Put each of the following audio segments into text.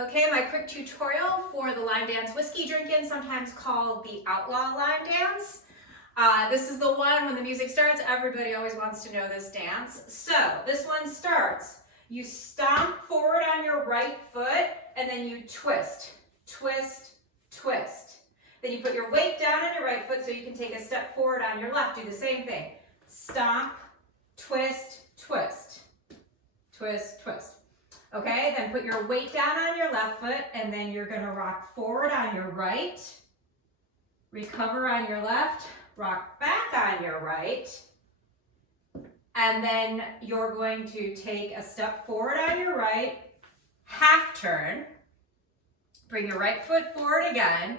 Okay, my quick tutorial for the line dance whiskey drinking, sometimes called the outlaw line dance. This is the one when the music starts, everybody always wants to know this dance. So this one starts, you stomp forward on your right foot and then you twist, twist, twist. Then you put your weight down on your right foot so you can take a step forward on your left. Do the same thing. Stomp, twist, twist, twist, twist. Okay, then put your weight down on your left foot and then you're going to rock forward on your right, recover on your left, rock back on your right, and then you're going to take a step forward on your right, half turn, bring your right foot forward again,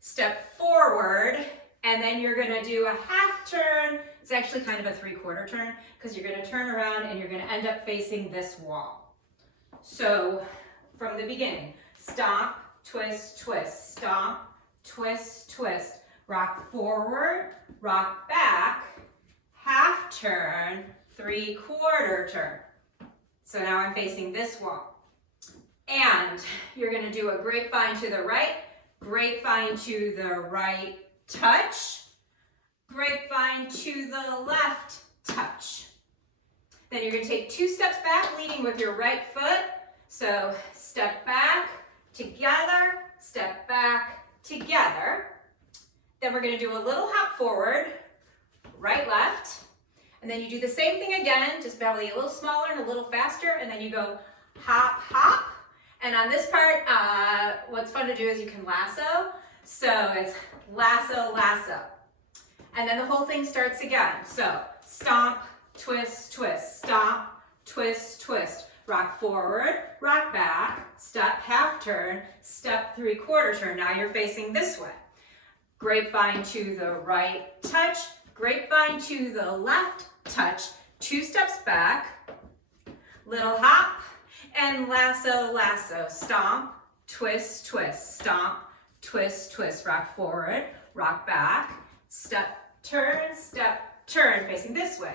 step forward, and then you're going to do a half turn. It's actually kind of a 3/4 turn because you're going to turn around and you're going to end up facing this wall. So from the beginning, stomp, twist, twist, stomp, twist, twist, rock forward, rock back, half turn, 3/4 turn. So now I'm facing this wall. And you're going to do a grapevine to the right, grapevine to the right, touch, grapevine to the left, touch. Then you're going to take 2 steps back, leading with your right foot. So step back, together, step back, together. Then we're going to do a little hop forward, right, left. And then you do the same thing again, just belly a little smaller and a little faster. And then you go hop, hop. And on this part, what's fun to do is you can lasso. So it's lasso, lasso. And then the whole thing starts again. So stomp, twist, twist, stomp, twist, twist. Rock forward, rock back, step half turn, step 3/4 turn. Now you're facing this way. Grapevine to the right, touch, grapevine to the left, touch, 2 steps back, little hop, and lasso, lasso. Stomp, twist, twist, stomp, twist, twist. Rock forward, rock back, step, turn, facing this way.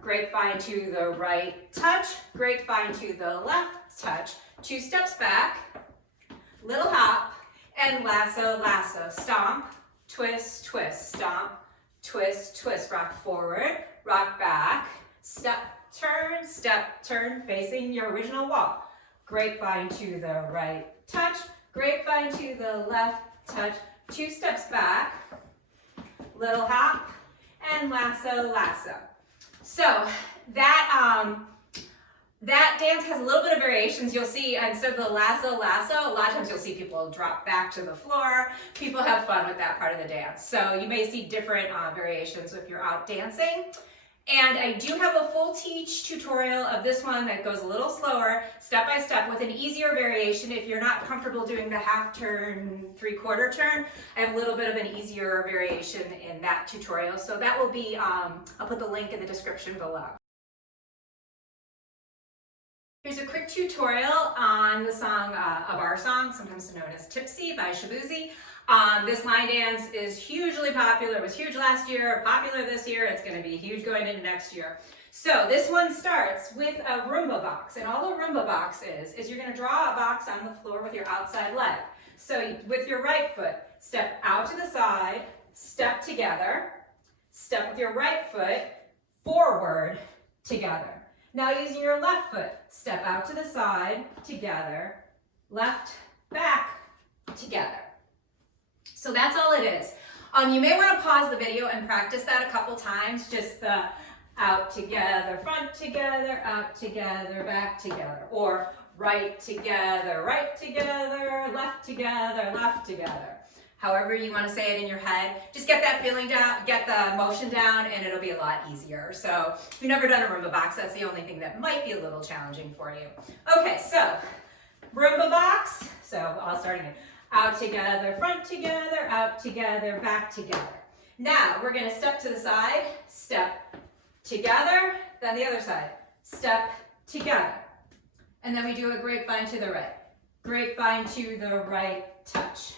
Grapevine to the right, touch, grapevine to the left, touch, 2 steps back, little hop, and lasso, lasso. Stomp, twist, twist, stomp, twist, twist. Rock forward, rock back, step, turn, facing your original wall. Grapevine to the right, touch, grapevine to the left, touch, 2 steps back, little hop, and lasso, lasso. So that dance has a little bit of variations. You'll see instead of the lasso, lasso, a lot of times you'll see people drop back to the floor. People have fun with that part of the dance. So you may see different variations if you're out dancing. And I do have a full teach tutorial of this one that goes a little slower, step by step, with an easier variation. If you're not comfortable doing the half turn, 3/4 turn, I have a little bit of an easier variation in that tutorial. So that will be, I'll put the link in the description below. Here's a quick tutorial on the song of our song, sometimes known as Tipsy by Shabuzi. This line dance is hugely popular. It was huge last year, popular this year. It's going to be huge going into next year. So this one starts with a Roomba box. And all a Roomba box is you're going to draw a box on the floor with your outside leg. So with your right foot, step out to the side, step together, step with your right foot, forward, together. Now using your left foot, step out to the side, together, left, back, together. So that's all it is. You may want to pause the video and practice that a couple times, just the out together, front together, out together, back together, or right together, left together, left together. However you want to say it in your head, just get that feeling down, get the motion down, and it'll be a lot easier. So if you've never done a Roomba box, that's the only thing that might be a little challenging for you. Okay, so Roomba box. So I'll start again. Out together, front together, out together, back together. Now we're going to step to the side, step together, then the other side, step together. And then we do a grapevine to the right, grapevine to the right, touch.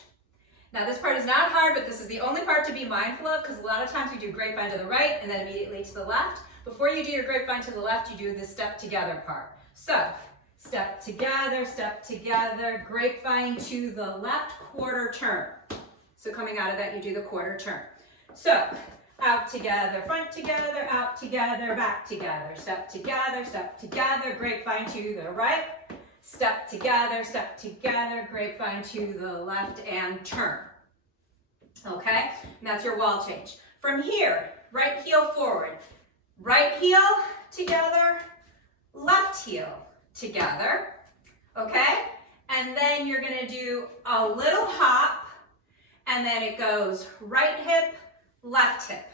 Now this part is not hard, but this is the only part to be mindful of because a lot of times we do grapevine to the right and then immediately to the left. Before you do your grapevine to the left, you do the step together part. So step together, grapevine to the left, quarter turn. So coming out of that, you do the quarter turn. So out together, front together, out together, back together, step together, grapevine to the right, step together, grapevine to the left, and turn. Okay, and that's your wall change. From here, right heel forward, right heel together, left heel together, okay? And then you're gonna do a little hop, and then it goes right hip, left hip.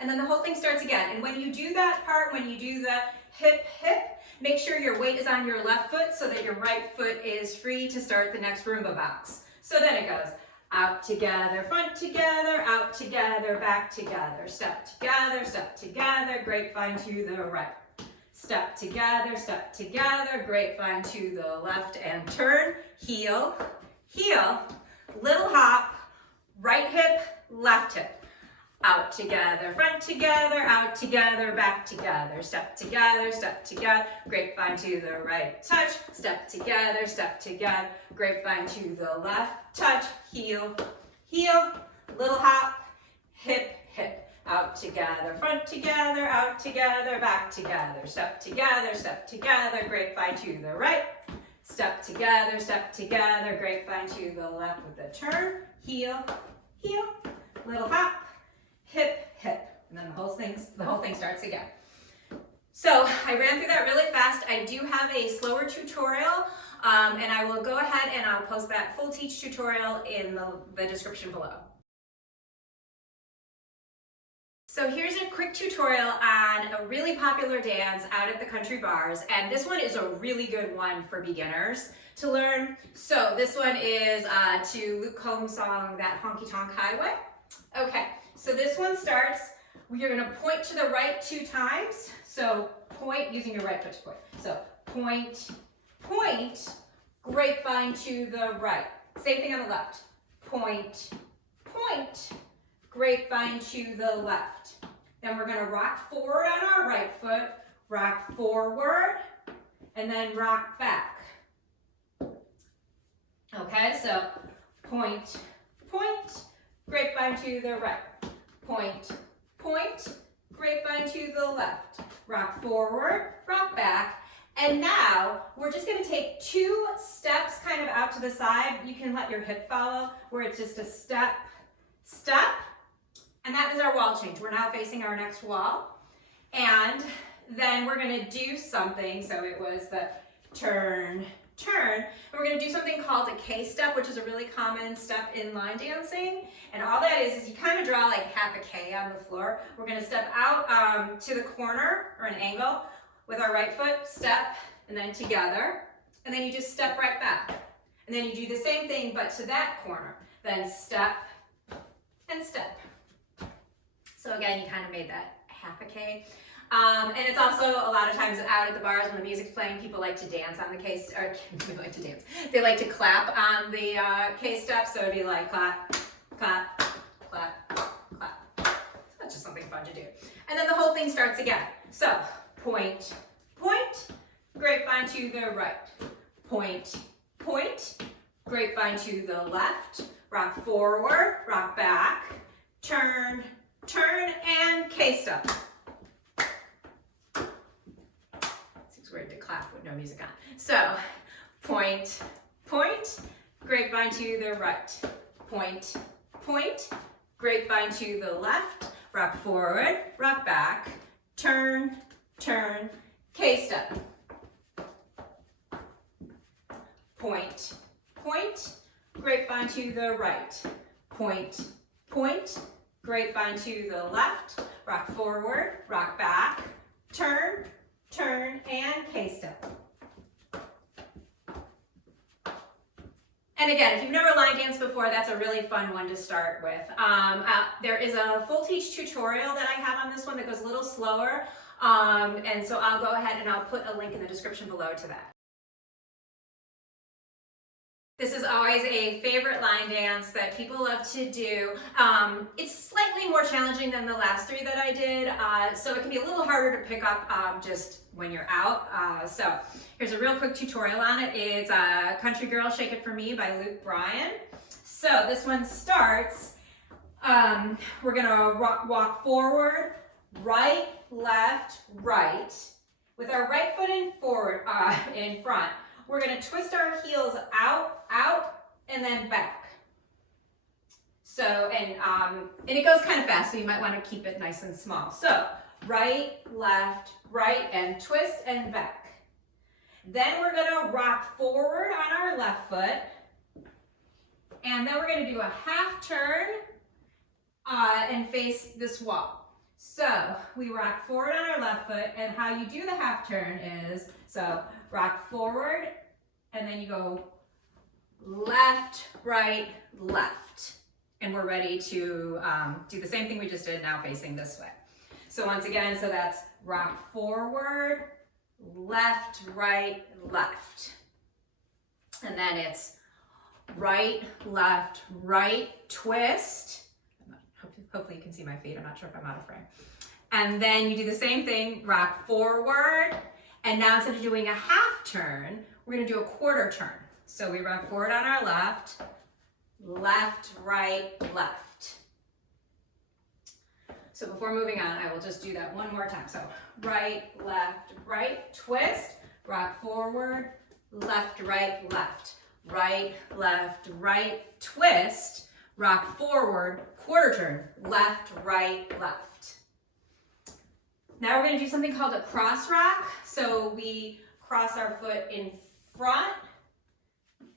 And then the whole thing starts again. And when you do that part, when you do the hip, hip, make sure your weight is on your left foot so that your right foot is free to start the next Roomba box. So then it goes out together, front together, out together, back together, step together, grapevine to the right. Step together, grapevine to the left, and turn, heel, heel, little hop, right hip, left hip. Out together, front together, out together, back together, step together, grapevine to the right, touch, step together, grapevine to the left, touch, heel, heel, little hop, hip, hip. Out together, front together, out together, back together, step together, grapevine to the right, step together, grapevine to the left with a turn, heel, heel, little hop, hip, hip, and then the whole thing starts again. So I ran through that really fast. I do have a slower tutorial, and I will go ahead and I'll post that full teach tutorial in the description below. So here's a quick tutorial on a really popular dance out at the country bars, and this one is a really good one for beginners to learn. So this one is to Luke Combs' song, That Honky Tonk Highway. Okay, so this one starts, you're gonna point to the right 2 times. So point, using your right foot to point. So point, point, grapevine to the right. Same thing on the left. Point, point, grapevine to the left. Then we're gonna rock forward on our right foot, rock forward, and then rock back. Okay, so point, point, grapevine to the right. Point, point, grapevine to the left. Rock forward, rock back. And now we're just gonna take 2 steps kind of out to the side. You can let your hip follow, where it's just a step, step, and that is our wall change. We're now facing our next wall. And then we're gonna do something, so it was the turn, turn, and we're gonna do something called a K-step, which is a really common step in line dancing. And all that is you kind of draw like half a K on the floor. We're gonna step out to the corner, or an angle, with our right foot, step, and then together. And then you just step right back. And then you do the same thing, but to that corner. Then step, and step. So again, you kind of made that half a K. And it's also a lot of times out at the bars when the music's playing, people like to dance on the K, or they like to dance. They like to clap on the K step, so it'd be like clap, clap, clap, clap. So that's just something fun to do. And then the whole thing starts again. So point, point, grapevine to the right. Point, point, grapevine to the left. Rock forward, rock back, turn, turn, and K-step. Seems weird to clap with no music on. So, point, point, grapevine to the right. Point, point, grapevine to the left. Rock forward, rock back, turn, turn, K-step. Point, point, grapevine to the right. Point, point, grapevine to the left, rock forward, rock back, turn, turn, and K-step. And again, if you've never line danced before, that's a really fun one to start with. There is a full teach tutorial that I have on this one that goes a little slower. And so I'll go ahead and I'll put a link in the description below to that. This is always a favorite line dance that people love to do. It's slightly more challenging than the last three that I did, so it can be a little harder to pick up just when you're out. So here's a real quick tutorial on it. It's Country Girl Shake It For Me by Luke Bryan. So this one starts, we're gonna walk forward, right, left, right. With our right foot in front. We're gonna twist our heels out, and then back. So, and it goes kind of fast, so you might wanna keep it nice and small. So, right, and twist and back. Then we're gonna rock forward on our left foot, and then we're gonna do a half turn and face this wall. So, we rock forward on our left foot, and how you do the half turn is, so rock forward, and then you go left, right, left. And we're ready to do the same thing we just did, now facing this way. So once again, so that's rock forward, left, right, left. And then it's right, twist. Hopefully you can see my feet, I'm not sure if I'm out of frame. And then you do the same thing, rock forward, and now instead of doing a half turn, we're gonna do a quarter turn. So we rock forward on our left, right, left. So before moving on, I will just do that one more time. So right, twist, rock forward, left, left. Right, twist, rock forward, quarter turn, left, left. Now we're gonna do something called a cross rock. So we cross our foot in front,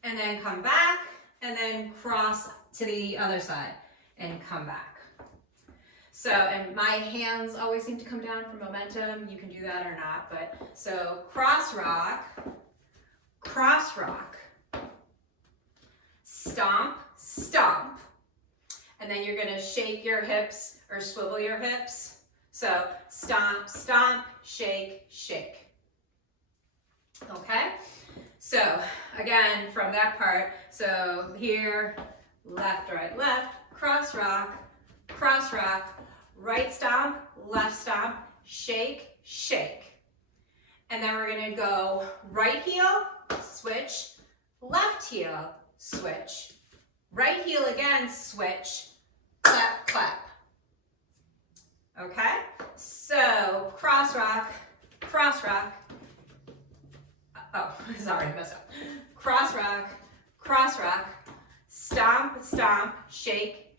and then come back, and then cross to the other side, and come back. So, and my hands always seem to come down for momentum. You can do that or not, but, so cross rock, stomp, and then you're gonna shake your hips or swivel your hips. So stomp, shake. Okay? So again, from that part, so here, left, cross rock, right stomp, left stomp, shake. And then we're gonna go right heel, switch, left heel, switch, right heel again, switch, clap. Okay? So cross rock, oh, sorry, I messed up. Cross rock, stomp, shake,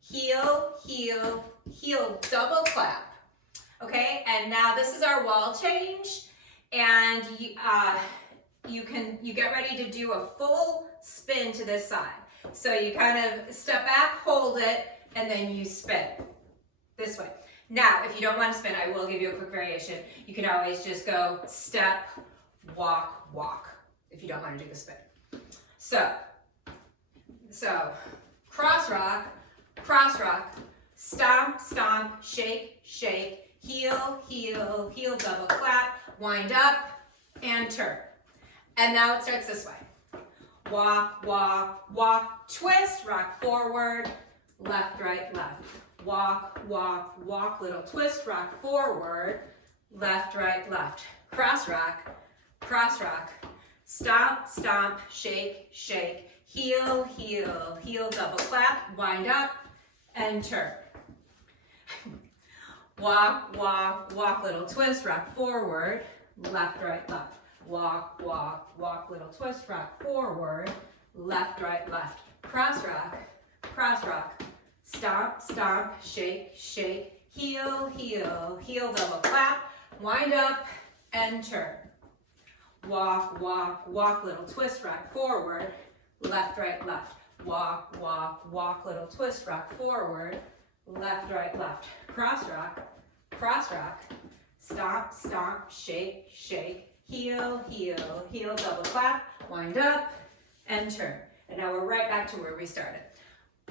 heel, double clap. Okay, and now this is our wall change, and you get ready to do a full spin to this side. So you kind of step back, hold it, and then you spin this way. Now, if you don't want to spin, I will give you a quick variation. You can always just go step, walk, if you don't want to do the spin. So cross rock, stomp, shake, heel, double clap, wind up, and turn. And now it starts this way. Walk, twist, rock forward, left, left. Walk, little twist, rock forward, left, left. Cross rock, stomp, shake, heel, double clap, wind up, and turn. Walk, little twist, rock forward, left, left. Walk, little twist, rock forward, left, left. Cross rock, stomp, shake, heel, double clap, wind up, and turn. Walk, little twist, rock forward, left, left. Walk, little twist, rock forward, left, left. Cross rock, stomp, shake, heel, double clap, wind up, and turn. And now we're right back to where we started.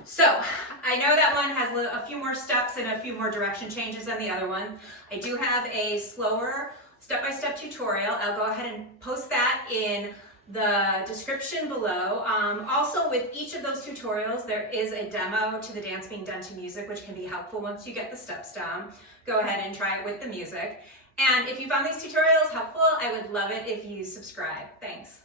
So I know that one has a few more steps and a few more direction changes than the other one. I do have a slower step-by-step tutorial. I'll go ahead and post that in the description below. Also, with each of those tutorials, there is a demo to the dance being done to music, which can be helpful once you get the steps down. Go ahead and try it with the music. And if you found these tutorials helpful, I would love it if you subscribe. Thanks.